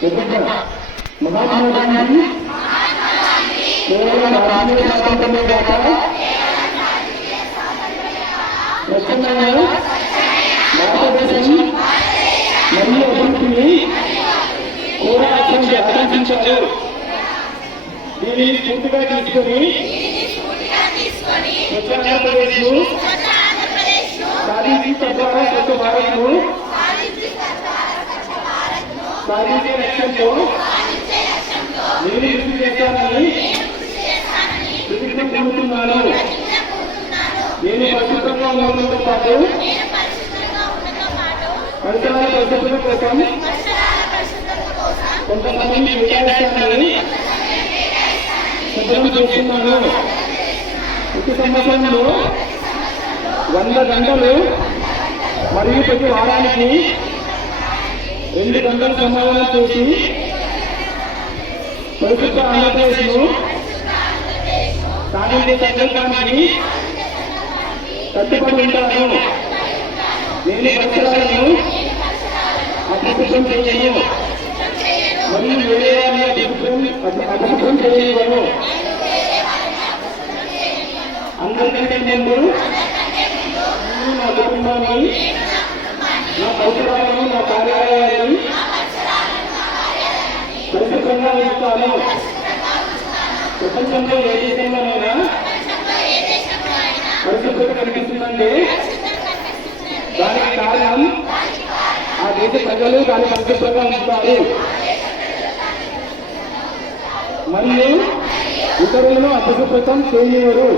महात्मा गांधी केवल राष्ट्रीय स्वातंत्र्य काక స్వచ్ఛమైన భారతదేశం మరియు అభివృద్ధిని కూడా ఆకాంక్షించారు. దీనిని స్ఫూర్తిగా తీసుకొని స్వచ్ఛ ఆంధ్రప్రదేశ్ సాధించి తద్వారా స్వచ్ఛ భారత్ సాధించే లక్ష్యంతో నేను కృషి చేస్తానని ప్రతిజ్ఞ పొందుతున్నాను. నేను పరిశుభ్రంగా ఉండడంతో పాటు పరిసరాల పరిశుభ్రత కోసం కొంత సమయం కేటాయిస్తానని సిద్ధం చేస్తున్నాను. ప్రతి సంవత్సరంలో 100 గంటలు మరియు ప్రతి వారానికి 2 గంటలు సమాధానం చేసి పరిశుభ్ర ఆంధ్రప్రదేశ్ను సాధించే సంకల్పానికి కట్టుబడి ఉంటాను. నేను పరిసరాలను అపరిశుభ్రం చేయను మరియు వేరే వారిని అపరిశుభ్రం చేయనివ్వను. అందరికంటే ముందు నేను నా కుటుంబాన్ని, నా పరిసరాలను, నా కార్యాలయాన్ని పరిశుభ్రంగా ఉంచుతాను. ప్రపంచంలో ఏ దేశంలోనైనా పరిశుభ్రత కనిపిస్తుందంటే దానికి కారణం ఆ దేశ ప్రజలు దాన్ని పరిశుభ్రంగా ఉంచుతారు మరియు ఇతరులను అపరిశుభ్రం చేయనివ్వరు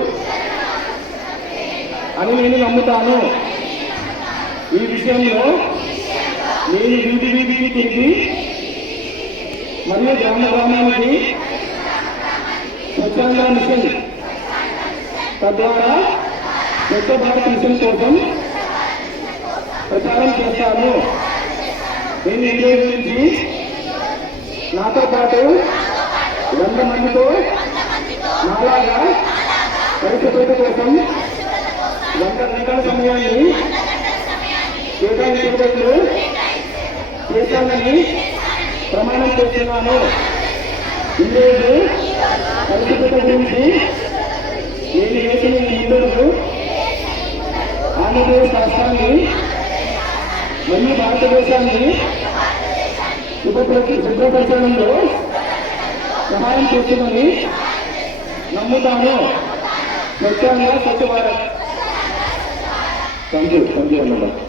అని నేను నమ్ముతాను. ఈ విషయంలో నేను వీధికి తిరిగి మరియు గ్రామానికి స్వచ్ఛంద మిషన్ తద్వారా స్వచ్ఛ భారత్ మిషన్ కోసం ప్రచారం చేస్తాను. నేను ఈ రోజు నుంచి నాతో పాటు 100 మందితో నాలాగా పరిశుభ్రత కోసం 100 గంటల సమయాన్ని కేటాయించేటట్లు చేశానని ప్రమాణం చేస్తున్నాను. ఈరోజు పరిశుభ్రత గురించి నేను వేసిన ఈ ముందుకు ఆంధ్రప్రదేశ్ రాష్ట్రాన్ని మరియు భారతదేశాన్ని శుభ్రపరచడంలో సహాయం చేస్తుందని నమ్ముతాను. స్వచ్ఛంగా స్వచ్ఛ భారత్. థ్యాంక్ యూ అన్నమాట.